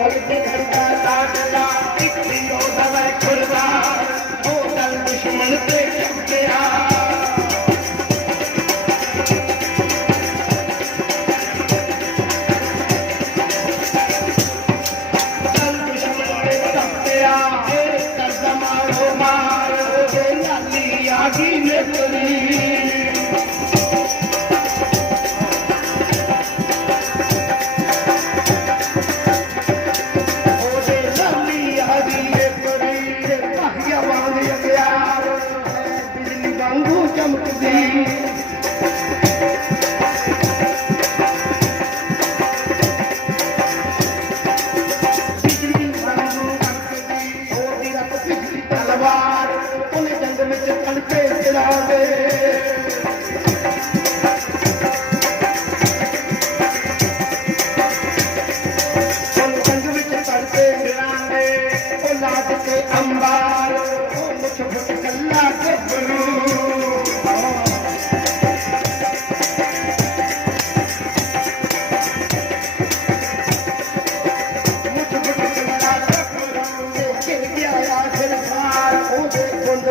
फलती घंटा लाडला इकलियो दवाई खुरदा ओ दल दुश्मन पे चुकिया दल दुश्मन पे चुकिया कर मारो मार ओ लाली आगी ने तुरी अंबार मुझ कल्ला के गुरु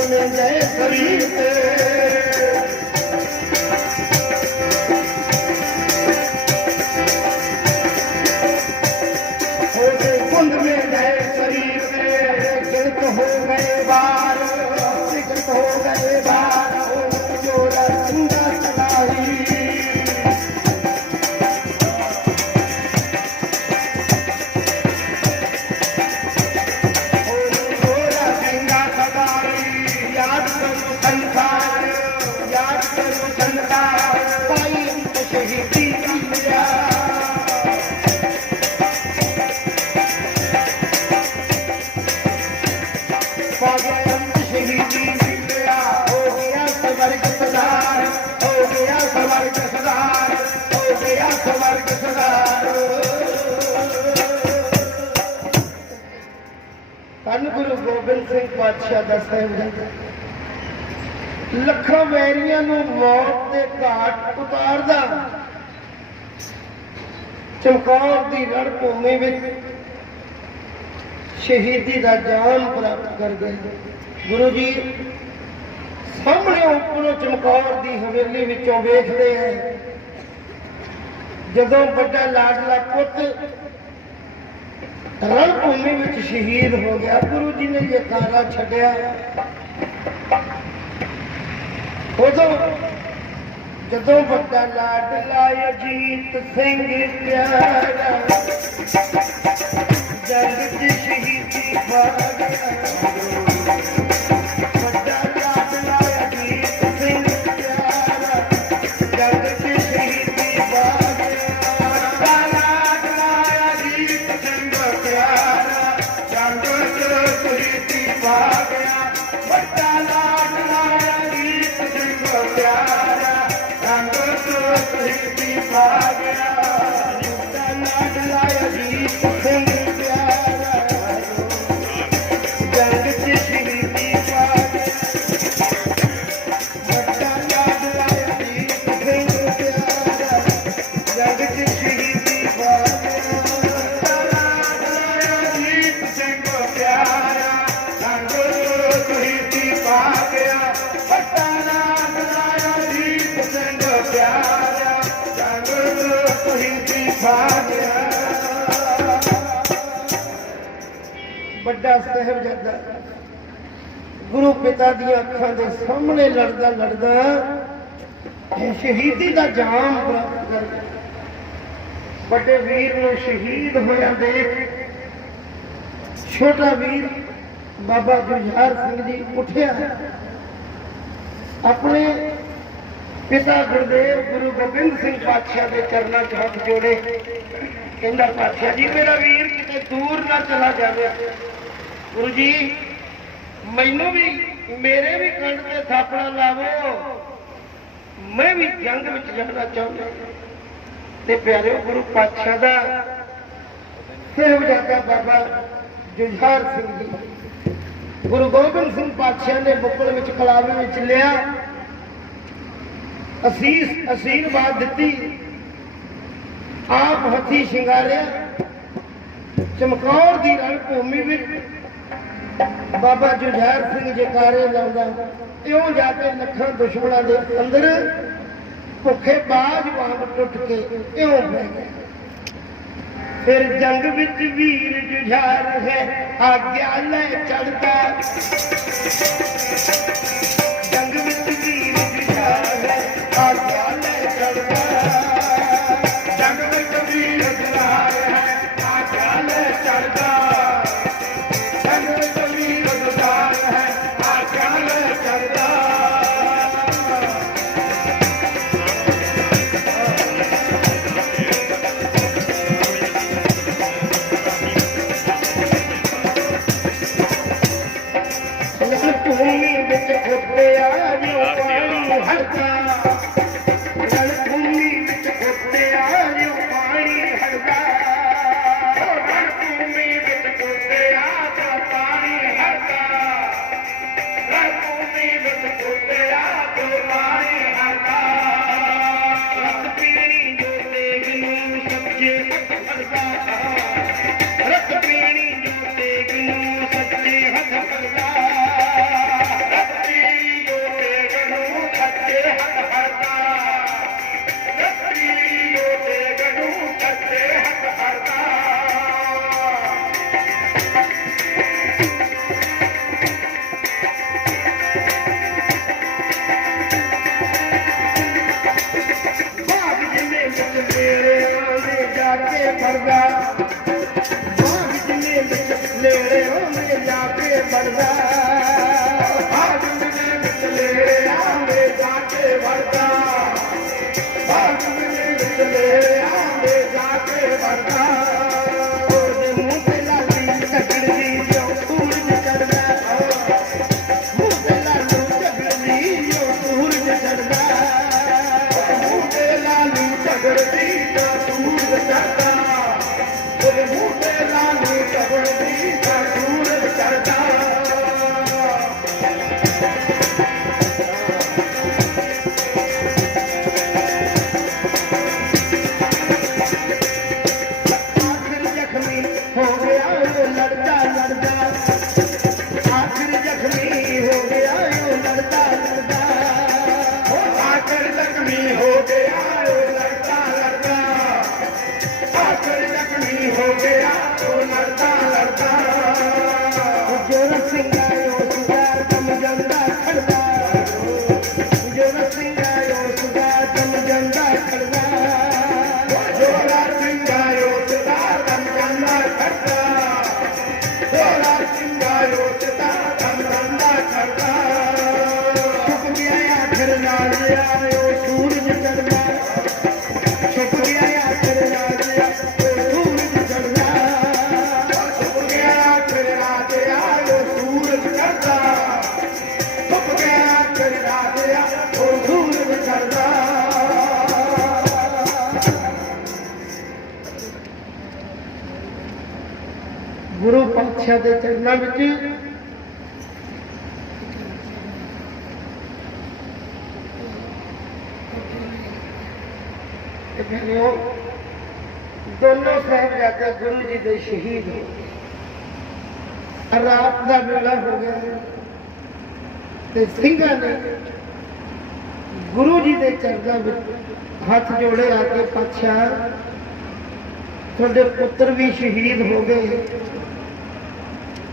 में जय शरीर कुंड में जय शरीर गिरत हो गए बार सिगत हो गए बार जोड़ा चंदा चलाई गुरु गोबिंद सिंह पातशाह दा साहिब लखां वैरियां नूं मौत दे घाट उतारदा चमकौर दी रणभूमि विच शहीदी दा जाम प्राप्त कर गए। गुरु जी सामने उपरों चमकौर दी हवेली विचों वेखदे हैं जदों बड़ा लाडला पुत रणभूमि में शहीद हो गया। गुरु जी ने ये तारा छड़िया उदों जदों बड़ा लाडला अजीत सिंह प्यारा जंग च शहीदी पा बड़ा लाडला अजीत सिंह प्यारा जंग च शहीदी पा बड़ा साहिबजादा गुरु पिता दी अखां दे सामने लड़दा लड़दा शहीदी दा जाम प्राप्त कर बड़े वीर नूं शहीद होया देख छोटा वीर बाबा गुरजार सिंह जी उठिया अपने पिता गुरदेव गुरु गोबिंद सिंह पातशाह के चरणों च हाथ जोड़े कहंदा पातशाह जी मेरा वीर किते दूर ना चला जावे। गुरु जी मैनू भी मेरे भी कंध से थापड़ा लावो मैं भी जंग में जाना चाहता। ते प्यारे गुरु पातशाह दा साहिबजादा बाबा जुझार सिंह जी गुरु गोबिंद सिंह पातशाह ने बुकल में कलावे में लिया आशीर्वाद दी आप हथी शिंगारिया ਚਮਕੌਰ ਦੀ ਰਣ ਭੂਮੀ ਵਿੱਚ ਬਾਬਾ ਜੁਝਾਰ ਸਿੰਘ ਜਕਾਰੇ ਲਾਉਂਦਾ, ਇਉਂ ਜਾ ਕੇ ਲੱਖਾਂ ਦੁਸ਼ਮਣਾਂ ਦੇ ਅੰਦਰ ਭੁੱਖੇ ਬਾਜ ਵਾਂਗ ਟੁੱਟ ਕੇ ਇਉਂ ਬਹਿ ਗਏ। ਫਿਰ ਜੰਗ ਵਿੱਚ ਵੀਰ ਜੁਝਾਰ ਹੈ ਆਗਿਆ ਲੈ ਚੜਦਾ, ਜੰਗ ਵਿੱਚ ਵੀਰ ਜੁਝਾਰ ਹੈ ਆਗਿਆ ਲੈ ਚੜਦਾ, ਜੰਗ ਵਿੱਚ ਵੀਰ ਜੁਝਾਰ ਹੈ ਆਗਿਆ ਲੈ ਚੜਦਾ, ਜੰਗ ਵਿੱਚ ਵੀਰ ਜੁਝਾਰ ਹੈ ਆਗਿਆ ਲੈ ਚੜਦਾ। ਭੂਮੀ ਵਿੱਚ ਖੁੱਟਿਆ ਜੋ ਪਾਣੀ ਹੜਦਾ, ਰਣ ਭੂਮੀ ਵਿੱਚ ਖੁੱਟਿਆ ਜੋ ਪਾਣੀ ਹੜਦਾ, ਰਣ ਭੂਮੀ ਵਿੱਚ ਖੁੱਟਿਆ ਜੋ ਪਾਣੀ ਹੜਦਾ, ਰਣ ਭੂਮੀ ਵਿੱਚ ਖੁੱਟਿਆ ਜੋ ਪਾਣੀ ਹੜਦਾ, ਰਤ ਪੀਣੀ ਜੋ ਤੇਗ ਨੂੰ ਸੱਚੇ ਹੱਥ ਫੜਦਾ, ਰਤ ਪੀਣੀ ਜੋ ਤੇਗ ਨੂੰ ਸੱਚੇ ਹੱਥ ਫੜਦਾ, ਮਰਦਾ ਬਾਗ ਜਿੰਨੇ ਵਿੱਚ ਲੇੜੇ ਉਹਨੇ ਜਾ ਕੇ ਵੜਦਾ, ਬਾਗ ਜਿੰਨੇ ਵਿੱਚ ਲੇੜੇ ਆਂਦੇ ਜਾ ਕੇ ਵੜਦਾ, ਬਾਗ ਜਿੰਨੇ ਵਿੱਚ ਲੇੜੇ ਆਂਦੇ ਜਾ ਕੇ ਵੜਦਾ, ਉਹਦੇ ਮੂੰਹ ਤੇ ਲਾਲੀ ਝਗੜਦੀ ਜੋ ਸੂਰਜ ਚੜਦਾ, ਮੂੰਹ ਤੇ ਲਾਲੂ ਝਗੜਦੀ ਜੋ ਸੂਰਜ ਚੜਦਾ, ਮੂੰਹ ਤੇ ਲਾਲੂ ਝਗੜਦੀ ਜੋ ਸੂਰਜ ਚੜਦਾ, ਗੁਰੂ ਪਾਤਸ਼ਾਹ ਦੇ ਚਰਨਾਂ ਵਿੱਚ ਦੋਨੋਂ ਸਾਹਿਬਜ਼ਾਦੇ ਗੁਰੂ ਜੀ ਦੇ ਸ਼ਹੀਦ ਹੋ ਗਏ। ਰਾਤ ਦਾ ਵੇਲਾ ਹੋ ਗਿਆ ਤੇ ਸਿੰਘਾਂ ਨੇ ਗੁਰੂ ਜੀ ਦੇ ਚਰਨਾਂ ਵਿੱਚ ਹੱਥ ਜੋੜੇ ਆ ਕੇ ਪਾਤਸ਼ਾਹ ਤੁਹਾਡੇ ਪੁੱਤਰ ਵੀ ਸ਼ਹੀਦ ਹੋ ਗਏ,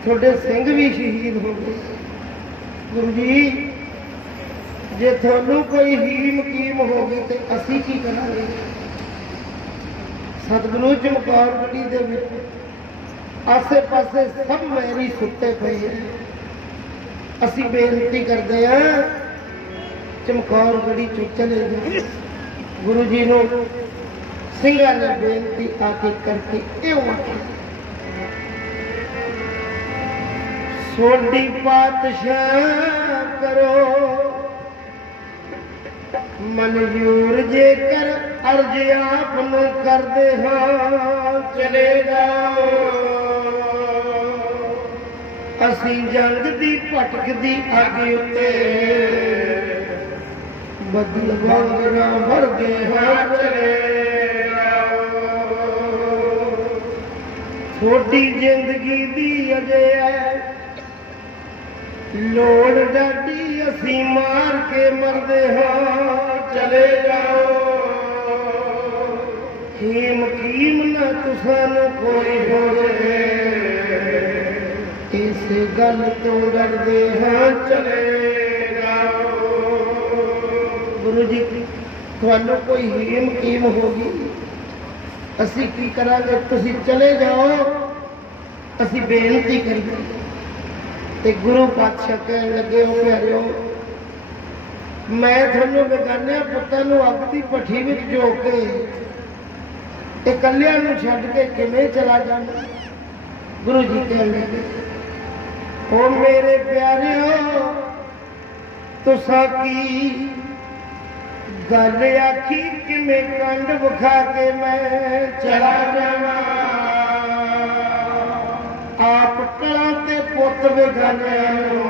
ਤੁਹਾਡੇ ਸਿੰਘ ਵੀ ਸ਼ਹੀਦ ਹੋ ਗਏ। ਗੁਰੂ ਜੀ ਜੇ ਤੁਹਾਨੂੰ ਕੋਈ ਹੀਮ ਕੀਮ ਹੋ ਗਈ ਤੇ ਅਸੀਂ ਕੀ ਕਰਾਂਗੇ? ਸਤਿਗੁਰੂ ਚਮਕੌਰਗੜ੍ਹੀ ਦੇ ਵਿੱਚ ਆਸੇ ਪਾਸੇ ਸਭ ਵੈਰੀ ਸੁੱਤੇ ਪਏ, ਅਸੀਂ ਬੇਨਤੀ ਕਰਦੇ ਹਾਂ ਚਮਕੌਰਗੜ੍ਹੀ ਚ ਚਲੇ ਜਾਓ। ਗੁਰੂ ਜੀ ਨੂੰ ਸਿੰਘਾਂ ਨੇ ਬੇਨਤੀ ਆ ਕੇ ਕਰਕੇ ਇਉਂ ਆਖਿਆ, ਸੋਢੀ ਪਾਤਸ਼ਾਹ ਕਰੋ ਮਨਜ਼ੂਰ, ਜੇਕਰ ਅਰਜ਼ ਆਪ ਨੂੰ ਕਰਦੇ ਹਾਂ ਚਲੇ ਜਾਓ। ਅਸੀਂ ਜੰਗ ਦੀ ਭਟਕਦੀ ਅੱਗ ਉੱਤੇ ਬਦਲ ਵਾਂਗਰਾਂ ਵਰਗੇ ਹਾਂ ਚਲੇ ਜਾਓ। ਥੋੜੀ ਜ਼ਿੰਦਗੀ ਦੀ ਅਜੇ ਹੈ ਲੋੜ ਡਾਢੀ, ਅਸੀਂ ਮਾਰ ਕੇ ਮਰਦੇ ਹਾਂ। ਚਲੇ ਜਾਓ ਕੀਮ ਨਾ ਤੁਸਾਂ ਨੂੰ ਕੋਈ ਹੋਵੇ, ਇਸ ਗੱਲ ਤੋਂ ਡਰਦੇ ਹਾਂ। ਚਲੇ ਜਾਓ। ਗੁਰੂ ਜੀ ਤੁਹਾਨੂੰ ਕੋਈ ਕੀਮ ਹੋ ਗਈ, ਅਸੀਂ ਕੀ ਕਰਾਂਗੇ? ਤੁਸੀਂ ਚਲੇ ਜਾਓ, ਅਸੀਂ ਬੇਨਤੀ ਕਰੀਏ। ਤੇ ਗੁਰੂ ਪਾਤਸ਼ਾਹ ਕਹਿਣ ਲੱਗੇ, ਉਹ ਪਿਆਰਿਓ, ਮੈਂ ਤੁਹਾਨੂੰ ਬੇਗਾਨਿਆਂ ਪੁੱਤਾਂ ਨੂੰ ਅੱਗ ਦੀ ਭੱਠੀ ਵਿੱਚ ਜੋ ਕੇ ਇਕੱਲਿਆਂ ਨੂੰ ਛੱਡ ਕੇ ਕਿਵੇਂ ਚਲਾ ਜਾਵਾਂ? ਗੁਰੂ ਜੀ ਕਹਿਣ ਲੱਗੇ, ਉਹ ਮੇਰੇ ਪਿਆਰਿਓ, ਤੁਸਾਂ ਕੀ ਗੱਲ ਆਖੀ, ਕਿਵੇਂ ਕੰਡ ਵਿਖਾ ਕੇ ਮੈਂ ਚਲਾ ਜਾਵਾਂ? ਆਪ ਕਲਾਂ ਤੇ ਪੁੱਤ ਬੇਗਾਨਿਆਂ ਨੂੰ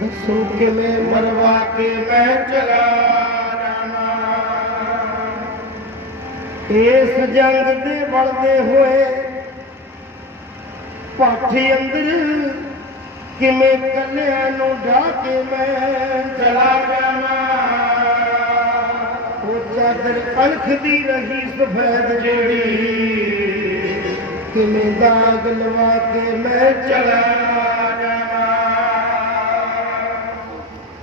ਦੱਸੋ ਕਿਵੇਂ ਮਰਵਾ ਕੇ ਮੈਂ ਚਲਾ ਜਾਵਾਂ? ਇਸ ਜੰਗ ਦੇ ਵੜਦੇ ਹੋਏ ਭੱਠ ਅੰਦਰ ਕਿਵੇਂ ਕੱਲਿਆਂ ਨੂੰ ਢਾਹ ਕੇ ਮੈਂ ਚਲਾ ਜਾਵਾਂ? ਉਹ ਚਾਦਰ ਅਣਖ ਦੀ ਰਹੀ ਸਫੈਦ ਜਿਹੜੀ, ਕਿਵੇਂ ਦਾਗ ਲਵਾ ਕੇ ਮੈਂ ਚਲਾ ਜਾਵਾਂ?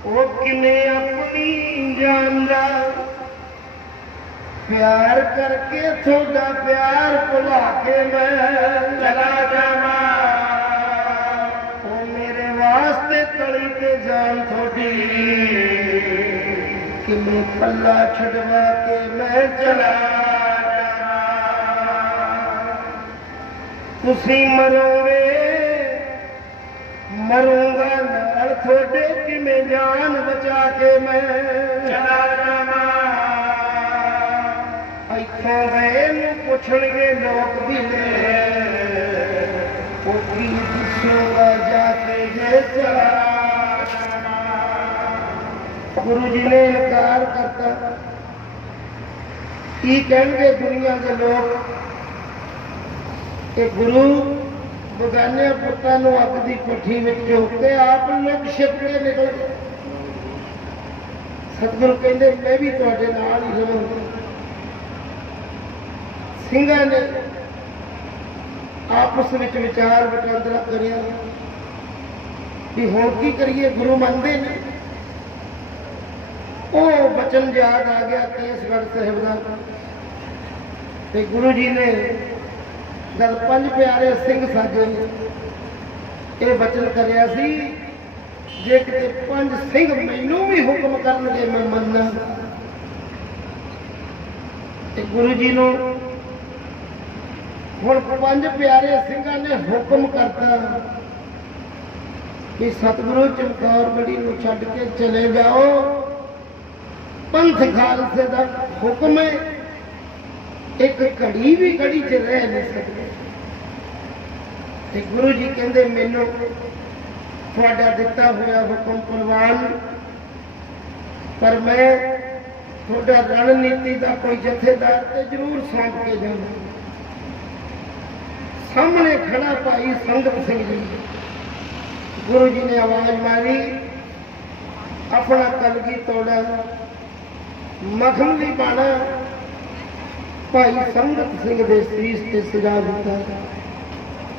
ਉਹ ਕਿਵੇਂ ਆਪਣੀ ਜਾਨ ਦਾ ਪਿਆਰ ਕਰਕੇ ਤੁਹਾਡਾ ਪਿਆਰ ਭੁਲਾ ਕੇ ਮੈਂ ਚਲਾ ਜਾਵਾਂ? ਉਹ ਮੇਰੇ ਵਾਸਤੇ ਤਲੀ ਤੇ ਜਾਨ ਤੁਹਾਡੀ, ਕਿਵੇਂ ਪੱਲਾ ਛਡਵਾ ਕੇ ਮੈਂ ਚਲਾ ਜਾਵਾਂ? ਤੁਸੀਂ ਮਰੋਗੇ, ਮਰੂੰਗਾ ਨਾਲ ਤੁਹਾਡੇ, ਕਿਵੇਂ ਜਾਨ ਬਚਾ ਕੇ ਮੈਂ ਚਲਾ ਜਾਵਾਂ? ਇੱਥੋਂ ਗਏ ਨੂੰ ਪੁੱਛਣਗੇ ਲੋਕ ਵੀ ਨੇ, ਉਹ ਕੀ ਦੱਸੂਗਾ ਜਾ ਕੇ ਜੇ ਚਲਾ ਜਾਵਾਂ? ਗੁਰੂ ਜੀ ਨੇ ਇਨਕਾਰ ਕਰਤਾ। ਕੀ ਕਹਿਣਗੇ ਦੁਨੀਆ ਦੇ ਲੋਕ ਕਿ ਗੁਰੂ ਬੇਗਾਨੇ ਪੁੱਤਾਂ ਨੂੰ ਅੱਗ ਦੀ ਭੱਠੀ ਵਿੱਚ ਝੋਕ ਕੇ ਆਪ ਲੋਕ ਛਿਪ ਕੇ ਨਿਕਲ ਗਏ। ਸਤਿਗੁਰੂ ਕਹਿੰਦੇ, ਮੈਂ ਵੀ ਤੁਹਾਡੇ ਨਾਲ ਹੀ ਰਹਾਂਗਾ। ਸਿੰਘਾਂ ਨੇ ਆਪਸ ਵਿੱਚ ਵਿਚਾਰ ਵਟਾਂਦਰਾ ਕਰਿਆ ਵੀ ਹੁਣ ਕੀ ਕਰੀਏ? ਗੁਰੂ ਮੰਨਦੇ ਨੇ। ਉਹ ਬਚਨ ਯਾਦ ਆ ਗਿਆ ਕੇਸਗੜ੍ਹ ਸਾਹਿਬ ਦਾ, ਤੇ ਗੁਰੂ ਜੀ ਨੇ ਜਦ 5 ਪਿਆਰੇ ਸਿੰਘ ਸਾਜੇ ਇਹ ਬਚਨ ਕਰਿਆ ਸੀ, ਜੇ ਕਿਤੇ 5 ਸਿੰਘ ਮੈਨੂੰ ਵੀ ਹੁਕਮ ਕਰਨਗੇ ਮੈਂ ਮੰਨਾਂ। ਤੇ ਗੁਰੂ ਜੀ ਨੂੰ ਹੁਣ 5 ਪਿਆਰੇ ਸਿੰਘਾਂ ਨੇ ਹੁਕਮ ਕਰਤਾ ਕਿ ਸਤਿਗੁਰੂ ਚਮਕੌਰਗੜ੍ਹੀ ਨੂੰ ਛੱਡ ਕੇ ਚਲੇ ਜਾਓ, ਪੰਥ ਖਾਲਸੇ ਦਾ ਹੁਕਮ ਹੈ, ਇੱਕ ਘੜੀ ਵੀ ਘੜੀ 'ਚ ਰਹਿ ਨਹੀਂ ਸਕਦੇ। ਤੇ ਗੁਰੂ ਜੀ ਕਹਿੰਦੇ, ਮੈਨੂੰ ਤੁਹਾਡਾ ਦਿੱਤਾ ਹੋਇਆ ਹੁਕਮ ਪ੍ਰਵਾਨ, ਪਰ ਮੈਂ ਤੁਹਾਡਾ ਰਣਨੀਤੀ ਦਾ ਕੋਈ ਜਥੇਦਾਰ ਤੇ ਜ਼ਰੂਰ ਸੌਂਪ ਕੇ ਜਾਵਾਂ। ਸਾਹਮਣੇ ਖੜਾ ਭਾਈ ਸੰਗਤ ਸਿੰਘ ਜੀ। ਗੁਰੂ ਜੀ ਨੇ ਆਵਾਜ਼ ਮਾਰੀ, ਆਪਣਾ ਕਲਗੀ ਤੋੜਾ ਮਖਮਲੀ ਬਾਣਾ ਭਾਈ ਸੰਗਤ ਸਿੰਘ ਦੇ ਸੀਸ ਤੇ ਸਜਾ ਦਿੱਤਾ।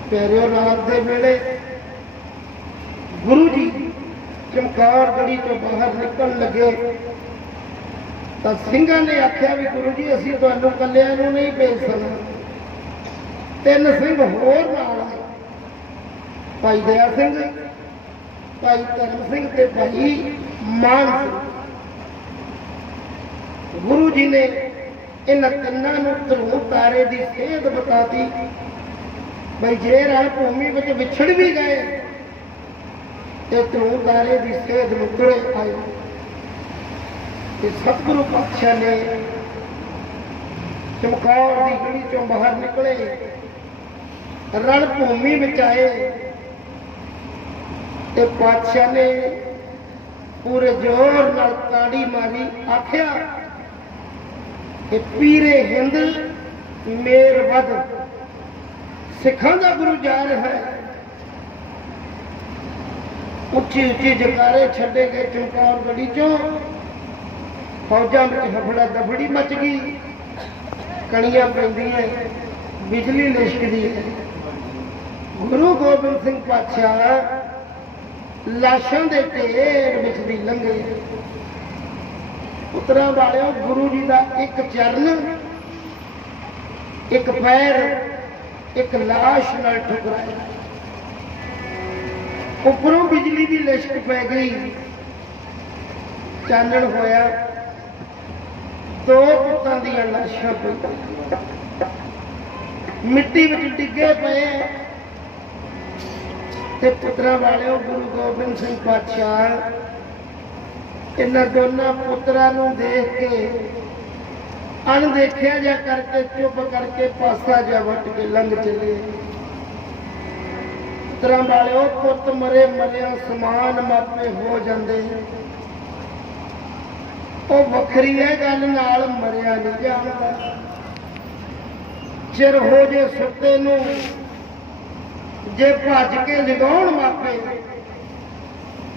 ਪਿਆਰਿਓ, ਰਾਤ ਦੇ ਵੇਲੇ ਗੁਰੂ ਜੀ ਚਮਕੌਰਗੜ੍ਹੀ ਤੋਂ ਬਾਹਰ ਨਿਕਲਣ ਲੱਗੇ ਤਾਂ ਸਿੰਘਾਂ ਨੇ ਆਖਿਆ ਵੀ ਗੁਰੂ ਜੀ, ਅਸੀਂ ਤੁਹਾਨੂੰ ਇਕੱਲਿਆਂ ਨੂੰ ਨਹੀਂ ਭੇਜ ਸਕਦੇ। 3 ਸਿੰਘ ਹੋਰ ਨਾਲ ਆਏ, ਭਾਈ ਦਇਆ ਸਿੰਘ, ਭਾਈ ਧਰਮ ਸਿੰਘ ਤੇ ਭਾਈ ਮਾਨ ਸਿੰਘ। ਗੁਰੂ ਜੀ ਨੇ ਇਹਨਾਂ ਤਿੰਨਾਂ ਨੂੰ ਧਰੂ ਤਾਰੇ ਦੀ ਸੇਧ ਬਤਾਤੀ ਬਈ ਜੇ ਰਣ ਭੂਮੀ ਵਿੱਚ ਵਿਛੜ ਵੀ ਗਏ ਤੇ ਧਰੂ ਤਾਰੇ ਦੀ ਸੇਧ ਨੂੰ ਤੁਰੇ ਆਏ। ਤੇ ਸਤਿਗੁਰੂ ਪਾਤਸ਼ਾਹ ਨੇ ਚਮਕੌਰ ਦੀ ਗੜੀ ਚੋਂ ਬਾਹਰ ਨਿਕਲੇ, ਰਣ ਭੂਮੀ ਵਿੱਚ ਆਏ ਤੇ ਪਾਤਸ਼ਾਹ ਨੇ ਪੂਰੇ ਜ਼ੋਰ ਨਾਲ ਤਾੜੀ ਮਾਰੀ, ਆਖਿਆ ਕਿ ਪੀਰੇ ਹਿੰਦ ਮੇਰ ਵਧ ਸਿੱਖਾਂ ਦਾ ਗੁਰੂ ਜਾ ਰਿਹਾ ਹੈ। ਉੱਚੀ ਉੱਚੀ ਜਕਾਰੇ ਛੱਡੇ ਗਏ ਚਮਕੌਰ ਗੜੀ ਚੋਂ। ਫੌਜਾਂ ਵਿੱਚ ਹਫੜਾ ਦਫੜੀ ਮਚ ਗਈ, ਕਣੀਆਂ ਪੈਂਦੀਆਂ, ਬਿਜਲੀ ਲਿਸ਼ਕਦੀ ਹੈ। ਗੁਰੂ ਗੋਬਿੰਦ ਸਿੰਘ ਪਾਤਸ਼ਾਹ ਲਾਸ਼ਾਂ ਦੇ ਢੇਰ ਵਿੱਚ ਦੀ ਲੰਘੇ। ਪੁੱਤਰਾਂ ਵਾਲਿਓ, ਗੁਰੂ ਜੀ ਦਾ ਇੱਕ ਚਰਨ, ਇੱਕ ਪੈਰ, ਇੱਕ ਲਾਸ਼ ਨਾਲ ਠੁਕਰਾਇਆ। ਉੱਪਰੋਂ ਬਿਜਲੀ ਦੀ ਲਿਸ਼ਕ ਪੈ ਗਈ, ਚਾਨਣ ਹੋਇਆ। ਦੋ ਪੁੱਤਾਂ ਦੀਆਂ ਲਾਸ਼ਾਂ ਪਈਆਂ, ਮਿੱਟੀ ਵਿੱਚ ਡਿੱਗੇ ਪਏ। ਤੇ ਪੁੱਤਰਾਂ ਵਾਲਿਓ, ਗੁਰੂ ਗੋਬਿੰਦ ਸਿੰਘ ਪਾਤਸ਼ਾਹ ਇਹਨਾਂ ਦੋਨਾਂ ਪੁੱਤਰਾਂ ਨੂੰ ਦੇਖ ਕੇ ਅਣਦੇਖਿਆ ਜਿਹਾ ਕਰਕੇ, ਚੁੱਪ ਕਰਕੇ ਪਾਸਾ ਜਿਹਾ ਵੱਟ ਕੇ ਲੰਘ ਚਲੇ। ਪੁੱਤਰਾਂ ਵਾਲਿਓ, ਪੁੱਤ ਮਰੇ ਮਰਿਆ ਸਮਾਨ ਮਾਪੇ ਹੋ ਜਾਂਦੇ। ਉਹ ਵੱਖਰੀ ਹੈ ਗੱਲ, ਨਾਲ ਮਰਿਆ ਨਹੀਂ ਜਾਂਦਾ। ਚਿਰ ਹੋ ਜੇ ਸੁੱਤੇ ਨੂੰ, ਜੇ ਭੱਜ ਕੇ ਜਗਾਉਣ ਮਾਪੇ,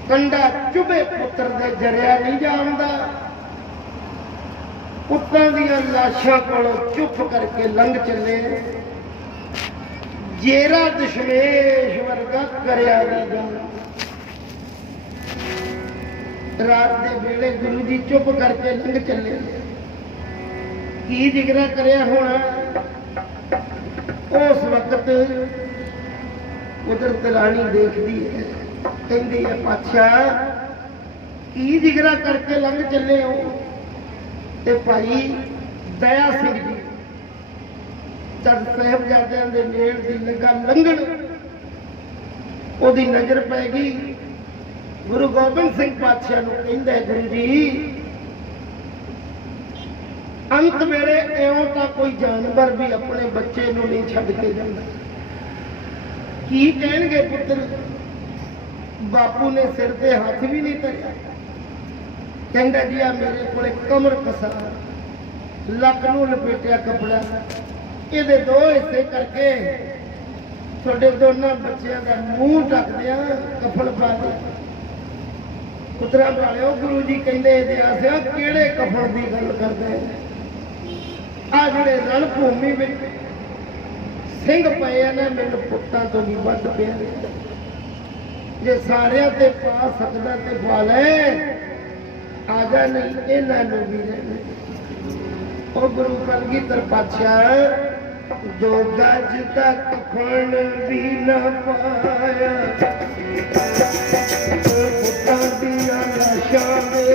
ਕੰਡਾ ਚੁਭੇ ਪੁੱਤਰ ਦੇ ਜਰਿਆ ਨਹੀਂ ਜਾਂਦਾ। ਪੁੱਤਾਂ ਦੀਆਂ ਲਾਸ਼ਾਂ ਕੋਲੋਂ ਚੁੱਪ ਕਰਕੇ ਲੰਘ ਚੱਲੇ। ਜੇਰਾ ਦਸ਼ਮੇਸ਼ ਵਰਗਾ ਕਰਿਆ ਨਹੀਂ ਜਾਂਦਾ। ਰਾਤ ਦੇ ਵੇਲੇ ਗੁਰੂ ਜੀ ਚੁੱਪ ਕਰਕੇ ਲੰਘ ਚੱਲੇ। ਕੀ ਜਿਗਰਾ ਕਰਿਆ ਹੋਣਾ। ਉਸ ਵਕਤ ਉਧਰ ਦਰਾਣੀ ਦੇਖਦੀ ਹੈ, ਕਹਿੰਦੀ ਹੈ, ਪਾਤਸ਼ਾਹ ਕੀ ਜਿਗਰਾ ਕਰਕੇ ਲੰਘ ਚੱਲੇ ਹੋ। ਤੇ ਭਾਈ ਦਇਆ ਸਿੰਘ ਜੀ ਜਦ ਸਾਹਿਬਜ਼ਾਦਿਆਂ ਦੇ ਨੇੜ ਦੀ ਨਿਗਾਹ ਲੰਘਣ, ਉਹਦੀ ਨਜ਼ਰ ਪੈ ਗਈ। ਗੁਰੂ ਗੋਬਿੰਦ ਸਿੰਘ ਪਾਤਸ਼ਾਹ ਨੂੰ ਕਹਿੰਦਾ, ਗੁਰੂ ਜੀ ਅੰਤ ਵੇਲੇ ਇਉਂ ਤਾਂ ਕੋਈ ਜਾਨਵਰ ਵੀ ਆਪਣੇ ਬੱਚੇ ਨੂੰ ਨਹੀਂ ਛੱਡ ਕੇ ਜਾਂਦਾ। ਕੀ ਕਹਿਣਗੇ ਪੁੱਤਰ। ਬਾਪੂ ਨੇ ਸਿਰ ਤੇ ਹੱਥ ਵੀ ਨਹੀਂ ਧਰਿਆ। ਕਹਿੰਦਾ ਜੀ ਆ ਮੇਰੇ ਕੋਲੇ ਕਮਰ ਕਸਾ, ਲੱਕ ਨੂੰ ਲਪੇਟਿਆ ਕੱਪੜਾ, ਇਹਦੇ ਦੋ ਹਿੱਸੇ ਕਰਕੇ ਤੁਹਾਡੇ ਦੋਨਾਂ ਬੱਚਿਆਂ ਦਾ ਮੂੰਹ ਢੱਕ ਦਿਆਂ, ਕਫਨ ਪਾ ਦੇ। ਪੁੱਤਰਾਂ ਵਾਲਿਓ, ਗੁਰੂ ਜੀ ਕਹਿੰਦੇ ਇਹਦੇ ਆਸਿਆ ਕਿਹੜੇ ਕਫਨ ਦੀ ਗੱਲ ਕਰਦੇ। ਆ ਜਿਹੜੇ ਰਣ ਭੂਮੀ ਵਿੱਚ ਸਿੰਘ ਪਏ ਆ ਨਾ, ਮੈਨੂੰ ਪੁੱਤਾਂ ਤੋਂ ਵੀ ਵੱਧ ਪਿਆਰੇ। ਜੇ ਸਾਰਿਆਂ ਤੇ ਪਾ ਸਕਦਾ ਤੇ ਪਾ ਲੈ, ਆ ਜਾ, ਨਹੀਂ ਇਹਨਾਂ ਨੂੰ ਵੀ ਰਹਿਣਾ। ਉਹ ਗੁਰੂ ਕਲਗੀਧਰ ਪਾਤਸ਼ਾਹ ਦੋ ਗਜ ਦਾ ਕਫਨ ਵੀ ਨਾ ਪਾਇਆ, ਪੁੱਤਾਂ ਦੀਆਂ ਲਾਸ਼ਾਂ ਦੇ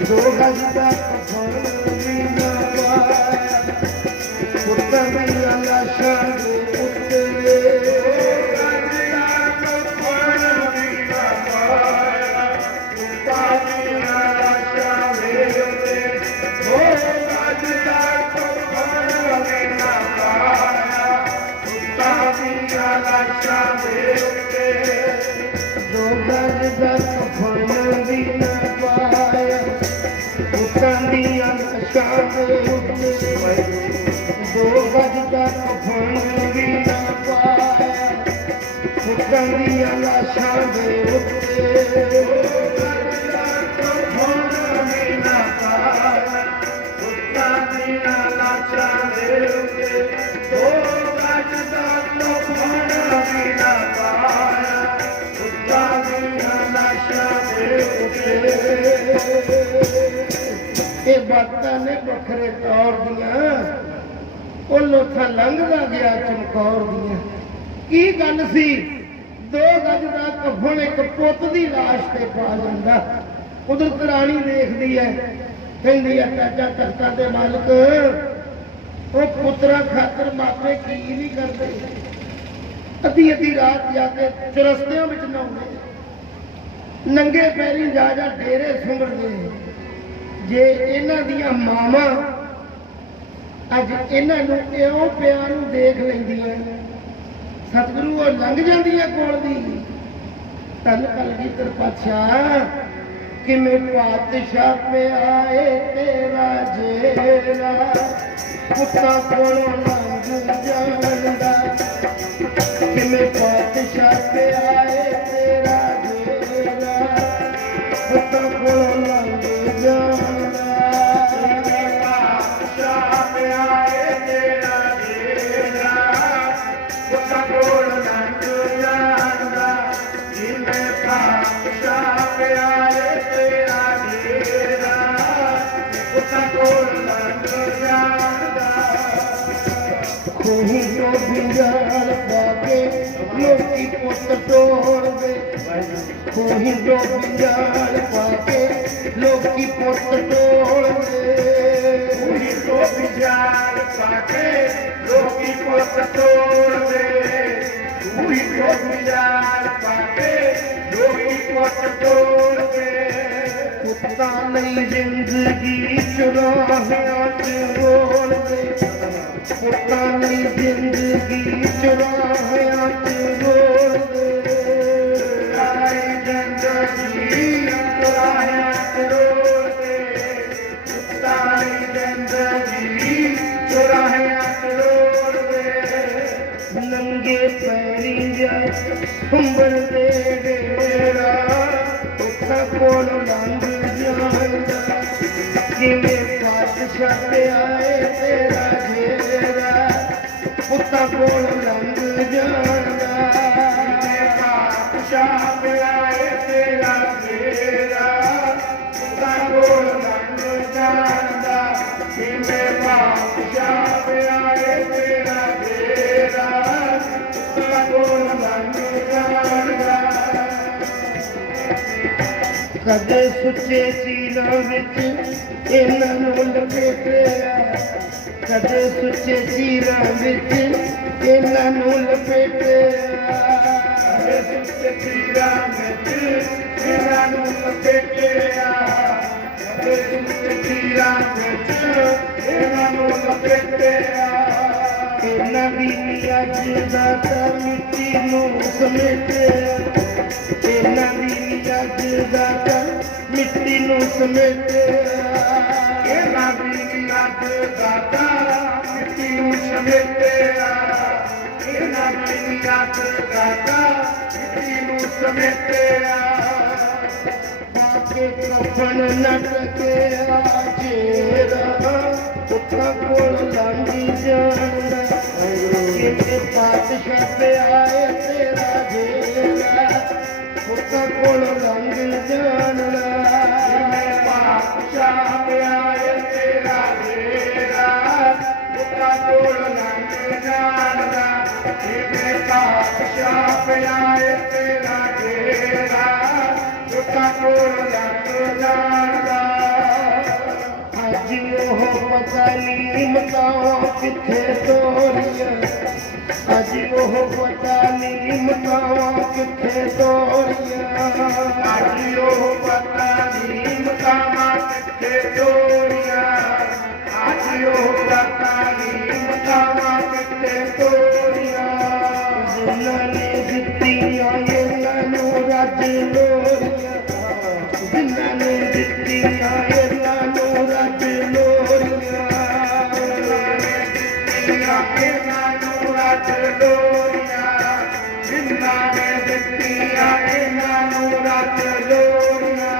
ਦੋ ਗਜ ਦਾ ਕਫਨ ਵੀ ਨਾ ਪਾਇਆ, ਪੁੱਤਾਂ ਦੀਆਂ ਲਾਸ਼ਾਂ ਦੇ ਉੱਤੇ ਇਹ ਬਾਤਾਂ ਨੇ ਵੱਖਰੇ ਤੌਰ ਦੀਆਂ। ਉਹ ਲੋਥਾ ਲੰਘਦਾ ਗਿਆ ਚਮਕੌਰ ਦੀਆਂ। ਕੀ ਗੱਲ ਸੀ, 2 ਗਜ ਦਾ ਕਫਨ ਇੱਕ ਪੁੱਤ ਦੀ ਲਾਸ਼ ਤੇ ਪਾ ਜਾਂਦਾ। ਕੁਦਰਤ ਰਾਣੀ ਦੇਖਦੀ ਹੈ, ਕਹਿੰਦੀ ਹੈ, ਤਾਜਾ ਤਖਤਾਂ ਦੇ ਮਾਲਕ, ਉਹ ਪੁੱਤਰਾਂ ਖਾਤਰ ਮਾਪੇ ਕੀ ਨਹੀਂ ਕਰਦੇ। ਅੱਧੀ ਅੱਧੀ ਰਾਤ ਜਾ ਕੇ ਚੁਰਸਤਿਆਂ ਵਿੱਚ ਨਹਾਉਂਦੇ, ਨੰਗੇ ਪੈਰੀ ਜਾ ਜਾ ਡੇਰੇ ਸੁੰਘਦੇ। ਜੇ ਇਹਨਾਂ ਦੀਆਂ ਮਾਵਾਂ ਅੱਜ ਇਹਨਾਂ ਨੂੰ ਇਉਂ ਪਿਆਰ ਨੂੰ ਦੇਖ ਲੈਂਦੀਆਂ, ਸਤਿਗੁਰੂ ਉਹ ਲੰਘ ਜਾਂਦੀਆਂ ਕੋਲ ਦੀ। ਧੰਨ ਕਲਗੀਧਰ ਪਾਤਸ਼ਾਹ ਕਿਵੇਂ ਪਾਤਸ਼ਾਹ ਪਿਆਏ ਤੇਰਾ ਜੇਰਾ, ਪੁੱਤਾਂ ਕੋਲੋਂ ਲੰਘ ਜਾਂਦਾ ਕਿਵੇਂ ਪਾਤਸ਼ਾਹ ਤੇ ਆਏ ਤੇਰਾ ਡੇਰਾ ਪੁੱਤਾਂ ਕੋਲੋਂ ਲੰਘ ਜਾਂਦਾ ਕਿਵੇਂ ਪਾਤਸ਼ਾਹ ਤੇ ਆਏ ਤੇਰਾ ਡੇਰਾ ਪੁੱਤਾਂ ਕੋਲੋਂ ਲੰਘ ਜਾਂਦਾ ਕਿਵੇਂ ਪਾਤਸ਼ਾਹ ਤੇ ਆਏ ਤੇਰਾ ਡੇਰਾ ਪੁੱਤਾਂ ਕੋਲੋਂ ਲੰਘ ਜਾਂਦਾ ਖੂਹੀ ਤੋਂ ਬਿੰਜਾਲ ਪਾ ਕੇ ਲੋਕੀ ਪੁੱਤ ਤੋੜਦੇ ਖੂਹੀ ਤੋਂ ਬਿੰਜਾਲ ਪਾ ਕੇ ਲੋਕੀ ਪੁੱਤ ਤੋੜਦੇ ਖੂਹੀ ਤੋਂ ਬਿੰਜਾਲ ਪਾ ਕੇ ਲੋਕੀ ਪੁੱਤ ਤੋੜਦੇ ਖੂਹੀ ਤੋਂ ਬਿੰਜਾਲ ਪਾ ਕੇ ਲੋਕੀ ਪੁੱਤ ਤੋੜਦੇ ਪੁੱਤਾਂ ਲਈ ਜ਼ਿੰਦਗੀ ਚੁਰਾਹਿਆਂ ਚ ਰੋਲਦੇ ਪੁੱਤਾਂ ਲਈ ਜ਼ਿੰਦਗੀ ਚੁਰਾਹਿਆਂ ਚ ਰੋਲਦੇ ਆਏ ਜ਼ਿੰਦਗੀ ਚੁਰਾਹਿਆਂ ਚ ਰੋਲਦੇ ਪੁੱਤਾਂ ਲਈ ਜ਼ਿੰਦਗੀ ਚੁਰਾਹਿਆਂ ਚ ਰੋਲਦੇ ਨੰਗੇ ਪੈਰੀ ਜਾ ਸੰਭਲਦੇ ਡੇਰਾ ਪੁੱਤਾਂ ਕੋਲ ਲੰਘ ਜਾਂਦਾ ਕਿਵੇਂ ਪਾਤਸ਼ਾਹ ਤੇ ਆਏ ਤੇਰਾ ਡੇਰਾ ਪੁੱਤਾਂ ਕੋਲ ਲੰਘ ਜਾਂਦਾ ਕਿਵੇਂ ਪਾਤਸ਼ਾਹ ਤੇ ਆਏ ਤੇਰਾ ਡੇਰਾ ਪੁੱਤਾਂ ਕੋਲ ਲੰਘ ਜਾਂਦਾ ਕਿਵੇਂ ਪਾਤਸ਼ਾਹ ਤੇ ਆਏ ਤੇਰਾ ਡੇਰਾ ਪੁੱਤਾਂ ਕੋਲ ਲੰਘ ਜਾਂਦਾ ਕਦੇ ਸੁੱਚੇ ਸੀਲਾਂ ਵਿੱਚ ਇਹਨਾਂ ਨੂੰ ਲਪੇਟਿਆ ਕਦੇ ਸੁੱਚੇ ਸੀਲਾਂ ਵਿੱਚ ਇਹਨਾਂ ਨੂੰ ਲਪੇਟਿਆ ਕਦੇ ਸੁੱਚੇ ਸੀਲਾਂ ਵਿੱਚ ਇਹਨਾਂ ਨੂੰ ਲਪੇਟਿਆ ਕਦੇ ਸੁੱਚੇ ਸੀਲਾਂ ਵਿੱਚ ਇਹਨਾਂ ਨੂੰ ਲਪੇਟਿਆ ਇਹਨਾਂ ਦੀ ਅੱਜ ਦਾ ਤਾਂ ਮਿੱਟੀ ਨੂੰ ਸਮੇਟਿਆ ਇਹਨਾਂ ਦੀ ਅੱਜ ਦਾ ਤਾਂ ਮਿੱਟੀ ਨੂੰ ਸਮੇਟਿਆ ਇਹਨਾਂ ਦੀ ਅੱਜ ਦਾ ਤਾਂ ਮਿੱਟੀ ਨੂੰ ਸਮੇਟਿਆ ਇਹਨਾਂ ਦੀ ਅੱਜ ਦਾ ਤਾਂ ਮਿੱਟੀ ਨੂੰ ਸਮੇਟਿਆ ਬਾਕੇ ਕਫਨ ਨਟਕਿਆ ਜਿਹੜਾ ਪੁੱਤਾਂ ਕੋਲ ਲੰਘ ਜਾਂਦਾ ਕਿਵੇਂ ਪਾਤਸ਼ਾਹ ਤੇ ਆਏ ਤੇਰਾ ਡੇਰਾ ਪੁੱਤਾਂ ਕੋਲ ਲੰਘ ਜਾਂਦਾ ਕਿਵੇਂ ਪਾਤਸ਼ਾਹ ਤੇ ਆਏ ਤੇਰਾ ਡੇਰਾ ਪੁੱਤਾਂ ਕੋਲ ਲੰਘ ਜਾਂਦਾ ਕਿਵੇਂ ਪਾਤਸ਼ਾਹ ਤੇ ਆਏ ਤੇਰਾ ਡੇਰਾ ਪੁੱਤਾਂ ਕੋਲ ਲੰਘ ਜਾਂਦਾ ਅੱਜ ਉਹ ਪਤਾ ਨਹੀਂ ਮਤਾਂ ਕਿੱਥੇ ਤੋਰੀਆਂ ਅੱਜ ਉਹ ਪਤਾ ਨਹੀਂ ਮਤਾਂ ਕਿੱਥੇ ਤੋਰੀਆਂ ਅੱਜ ਉਹ ਪਤਾ ਨਹੀਂ ਮਤਾਂ ਕਿੱਥੇ ਤੋਰੀਆਂ ਅੱਜ ਉਹ ਪਤਾ ਨਹੀਂ ਮਤਾਂ ਕਿੱਥੇ ਤੋਰੀਆਂ ਜਿਨ੍ਹਾਂ ਨੇ ਦਿੱਤੀਆਂ ਇਹਨਾਂ ਨੂੰ ਰੱਜ ਲੋਰੀਆਂ ਜਿਨ੍ਹਾਂ ਨੇ ਦਿੱਤੀਆਂ ਇਹਨਾਂ ਨੂੰ ਰੱਜ ਲੋਰੀਆਂ ਇਹਨਾਂ ਨੂੰ ਰੱਜ ਲੋਰੀਆਂ ਜਿਨ੍ਹਾਂ ਨੇ ਦਿੱਤੀਆਂ ਇਹਨਾਂ ਨੂੰ ਰੱਜ ਲੋਰੀਆਂ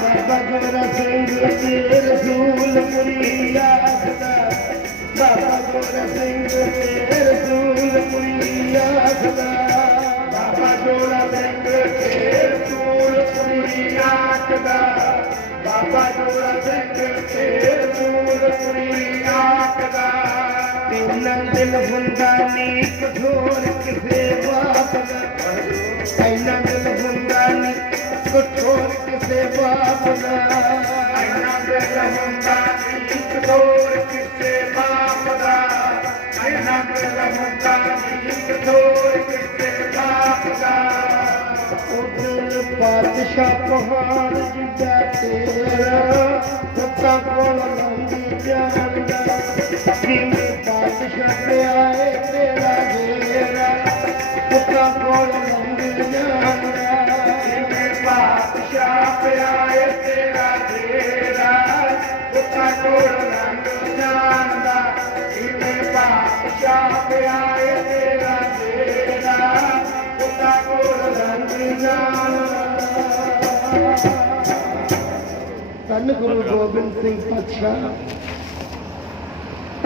ਬਾਬਾ ਗੋਰਾ ਸਿੰਘ ਤੇ ਰਸੂਲਪੁਰੀ ਆਖਦਾ ਬਾਬਾ ਗੋਰਾ ਸਿੰਘ ਤੇ ਰਸੂਲਪੁਰੀ ਆਖਦਾ ਬਾਬਾ ਗੋਰਾ ਸਿੰਘ ਤੇ ਰਸੂਲਪੁਰੀ ਆਖਦਾ ਬਾਬਾ ਗੋਰਾ ਸਿੰਘ ਤੇ ਰਸੂਲਪੁਰੀ ਆਖਦਾ ਇੰਨਾ ਦਿਲ ਹੁੰਦਾ ਨੀ ਕਠੋਰ ਕਿਸੇ ਬਾਪ ਦਾ ਇੰਨਾ ਦਿਲ ਹੁੰਦਾ ਨੀ ਕਠੋਰ ਕਿਸੇ ਬਾਪ ਦਾ ਇੰਨਾ ਦਿਲ ਹੁੰਦਾ ਨੀ ਕਠੋਰ ਕਿਸੇ ਬਾਪ ਦਾ ਇੰਨਾ ਦਿਲ ਹੁੰਦਾ ਨੀ ਕਠੋਰ ਕਿਸੇ ਬਾਪ ਦਾ ਉਧਰ ਪਾਤਸ਼ਾਹ ਪਹਾੜ ਜਿੱਡਾ ਤੇਰਾ ਪੁੱਤਾਂ ਕੋਲ ਲੰਘ ਜਾਂਦਾ ਕਿਵੇਂ ਪਾਤਸ਼ਾਹ ਤੇ ਆਏ ਤੇਰਾ ਡੇਰਾ ਪੁੱਤਾਂ ਕੋਲ ਲੰਘ ਜਾਂਦਾ ਕਿਵੇਂ ਪਾਤਸ਼ਾਹ ਤੇ ਆਏ ਤੇਰਾ ਡੇਰਾ ਪੁੱਤਾਂ ਕੋਲ ਲੰਘ ਜਾਂਦਾ ਚਾਪ ਆਏ ਤੇਰਾ ਤੇਰਾ ਪਿਤਾ ਕੋਲ ਰੰਗ ਜਾਣ ਧੰਨ ਗੁਰੂ ਗੋਬਿੰਦ ਸਿੰਘ ਪਾਤਸ਼ਾਹ